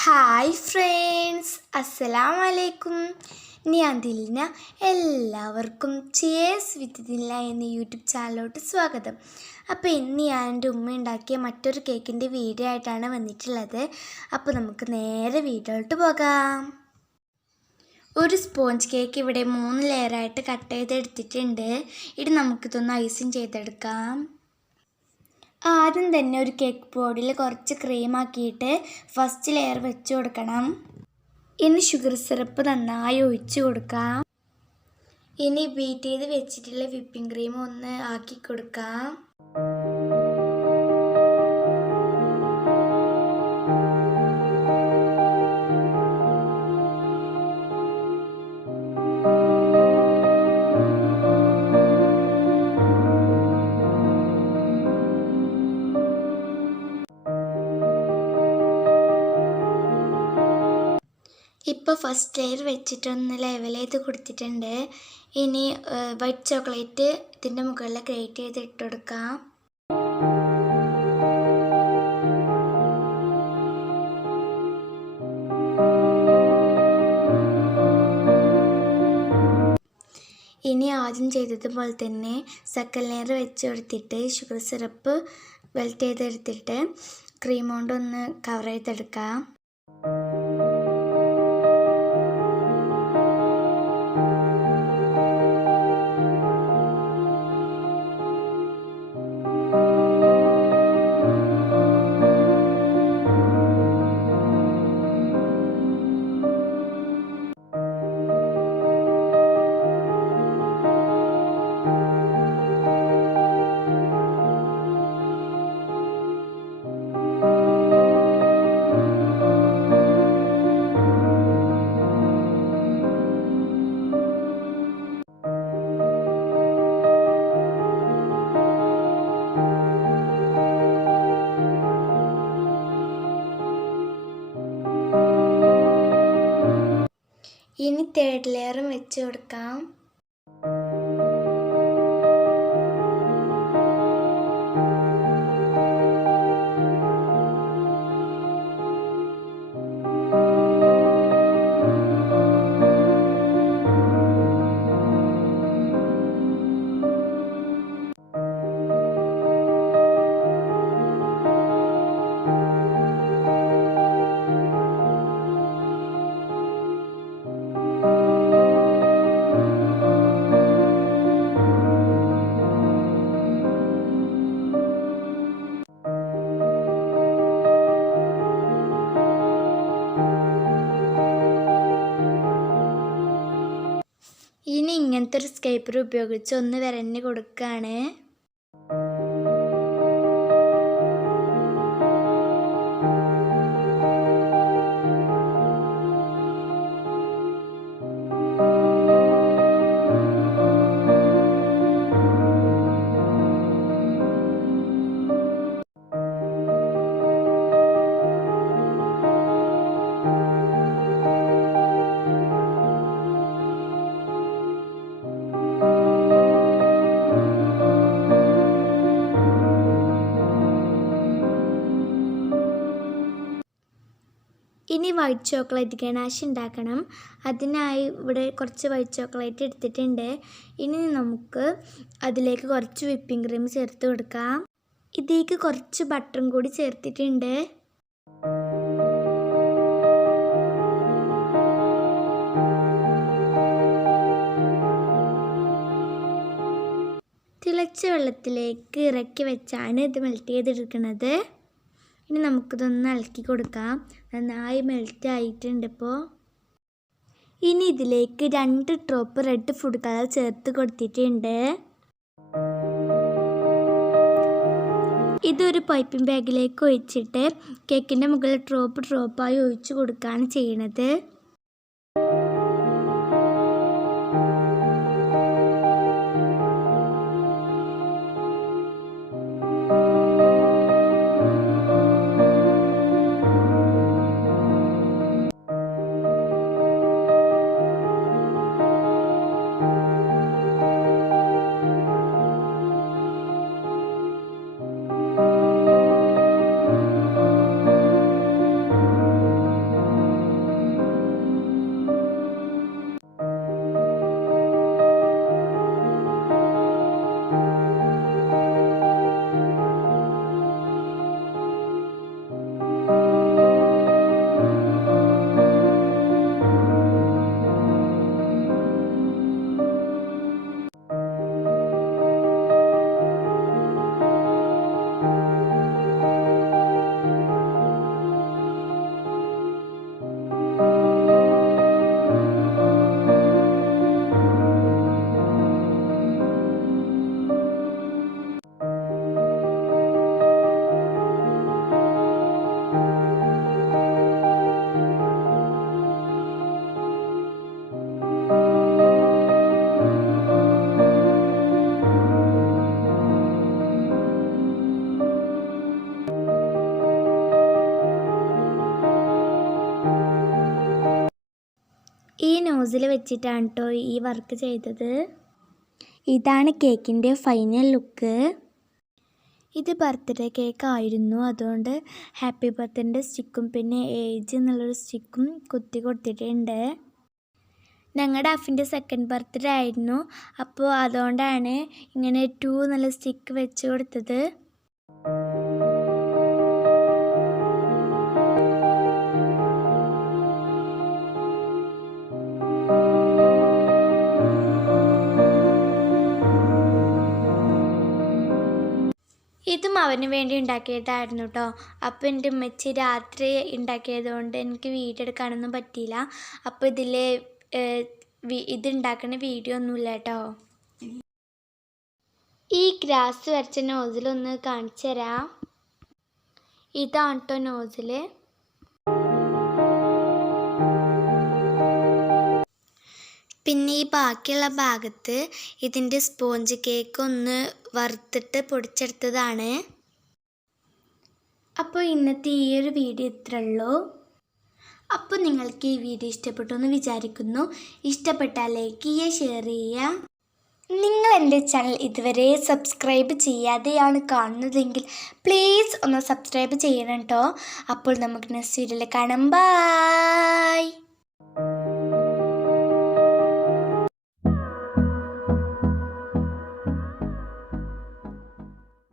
Hi friends, അസ്സലാമു അലൈക്കും. ഞാൻ ദിൽന. എല്ലാവർക്കും ചിയേഴ്സ് വിത്ത് ദിൽന എന്ന യൂട്യൂബ് ചാനലിലോട്ട് സ്വാഗതം. അപ്പോൾ ഇന്ന് ഞാൻ എൻ്റെ ഉമ്മ ഉണ്ടാക്കിയ മറ്റൊരു കേക്കിൻ്റെ വീഡിയോ ആയിട്ടാണ് വന്നിട്ടുള്ളത്. അപ്പോൾ നമുക്ക് നേരെ വീഡിയോയിലോട്ട് പോകാം. ഒരു സ്പോഞ്ച് കേക്ക് ഇവിടെ 3 ലെയറായിട്ട് കട്ട് ചെയ്തെടുത്തിട്ടുണ്ട്. ഇത് നമുക്കിതൊന്ന് ഐസിങ് ചെയ്തെടുക്കാം. ആദ്യം തന്നെ ഒരു കേക്ക് ബോർഡിൽ കുറച്ച് ക്രീം ആക്കിയിട്ട് ഫസ്റ്റ് ലെയർ വെച്ച് കൊടുക്കണം. ഇനി ഷുഗർ സിറപ്പ് നന്നായി ഒഴിച്ച് കൊടുക്കാം. ഇനി ബീറ്റ് ചെയ്ത് വെച്ചിട്ടുള്ള വിപ്പിംഗ് ക്രീം ഒന്ന് ആക്കി കൊടുക്കാം. ഇപ്പോൾ ഫസ്റ്റ് ലെയർ വെച്ചിട്ടൊന്ന് ലെവൽ ചെയ്ത് കൊടുത്തിട്ടുണ്ട്. ഇനി വൈറ്റ് ചോക്ലേറ്റ് ഇതിൻ്റെ മുകളിൽ ഗ്രേറ്റ് ചെയ്ത് ഇട്ട് കൊടുക്കാം. ഇനി ആദ്യം ചെയ്തതുപോലെ തന്നെ സെക്കൻഡ് ലെയർ വെച്ച് കൊടുത്തിട്ട് ഷുഗർ സിറപ്പ് മെൽറ്റ് ചെയ്തെടുത്തിട്ട് ക്രീം കൊണ്ടൊന്ന് കവർ ചെയ്തെടുക്കാം. ഇനി തേർഡ് ലെയറും വെച്ച് കൊടുക്കാം. ഇനി ഇങ്ങനത്തെ ഒരു സ്കേപ്പർ ഉപയോഗിച്ച് ഒന്ന് വരഞ്ഞ് കൊടുക്കുകയാണ്. ഇനി വൈറ്റ് ചോക്ലേറ്റ് ഗനാഷ് ഉണ്ടാക്കണം. അതിനായി ഇവിടെ കുറച്ച് വൈറ്റ് ചോക്ലേറ്റ് എടുത്തിട്ടുണ്ട്. ഇനി നമുക്ക് അതിലേക്ക് കുറച്ച് വിപ്പിംഗ് ക്രീം ചേർത്ത് കൊടുക്കാം. ഇതിലേക്ക് കുറച്ച് ബട്ടറും കൂടി ചേർത്തിട്ടുണ്ട്. തിളച്ച വെള്ളത്തിലേക്ക് ഇറക്കി വെച്ചാണ് ഇത് മെൽറ്റ് ചെയ്തെടുക്കുന്നത്. ഇനി നമുക്കിതൊന്ന് ഇളക്കി കൊടുക്കാം. നന്നായി മെൽറ്റ് ആയിട്ടുണ്ട് ഇപ്പോൾ. ഇനി ഇതിലേക്ക് 2 ഡ്രോപ്പ് റെഡ് ഫുഡ് കളർ ചേർത്ത് കൊടുത്തിട്ടുണ്ട്. ഇതൊരു പൈപ്പിംഗ് ബാഗിലേക്ക് ഒഴിച്ചിട്ട് കേക്കിൻ്റെ മുകളിൽ ഡ്രോപ്പായി ഒഴിച്ചു കൊടുക്കുകയാണ് ചെയ്യണത്. ഈ നോസിൽ വെച്ചിട്ടാണ് കേട്ടോ ഈ വർക്ക് ചെയ്തത്. ഇതാണ് കേക്കിൻ്റെ ഫൈനൽ ലുക്ക്. ഇത് ബർത്ത്ഡേ കേക്ക് ആയിരുന്നു, അതുകൊണ്ട് ഹാപ്പി ബർത്ത്ഡേ സ്റ്റിക്കും പിന്നെ ഏജ് എന്നുള്ളൊരു സ്റ്റിക്കും കുത്തി കൊടുത്തിട്ടുണ്ട്. ഞങ്ങളുടെ അഫിൻ്റെ സെക്കൻഡ് ബർത്ത്ഡേ ആയിരുന്നു, അപ്പോൾ അതുകൊണ്ടാണ് ഇങ്ങനെ 2 എന്നുള്ള സ്റ്റിക്ക് വെച്ച് കൊടുത്തത്. ഇതും അവന് വേണ്ടി ഉണ്ടാക്കിയതായിരുന്നു കേട്ടോ. അപ്പോൾ എൻ്റെ ഉമ്മച്ചി രാത്രി ഉണ്ടാക്കിയതുകൊണ്ട് എനിക്ക് വീഡിയോ എടുക്കാനൊന്നും പറ്റിയില്ല. അപ്പോൾ ഇതുണ്ടാക്കുന്ന വീഡിയോ ഒന്നുമില്ല കേട്ടോ. ഈ ഗ്രാസ് വരച്ച നോസിലൊന്ന് കാണിച്ചു തരാം. ഇതാണ് കേട്ടോ നോസിൽ. പിന്നെ ഈ ബാക്കിയുള്ള ഭാഗത്ത് ഇതിൻ്റെ സ്പോഞ്ച് കേക്ക് ഒന്ന് വറുത്തിട്ട് പൊടിച്ചെടുത്തതാണ്. അപ്പോൾ ഇന്നത്തെ ഈ ഒരു വീഡിയോ ഇത്രേ ഉള്ളൂ. അപ്പോൾ നിങ്ങൾക്ക് ഈ വീഡിയോ ഇഷ്ടപ്പെട്ടു എന്ന് വിചാരിക്കുന്നു. ഇഷ്ടപ്പെട്ടാൽ ലൈക്ക് ചെയ്യുക, ഷെയർ ചെയ്യുക. നിങ്ങൾ എൻ്റെ ചാനൽ ഇതുവരെ സബ്സ്ക്രൈബ് ചെയ്യാതെയാണ് കാണുന്നതെങ്കിൽ പ്ലീസ് ഒന്ന് സബ്സ്ക്രൈബ് ചെയ്യണം കേട്ടോ. അപ്പോൾ നമുക്ക് നെക്സ്റ്റ് വീഡിയോയിൽ കാണാം. ബൈ.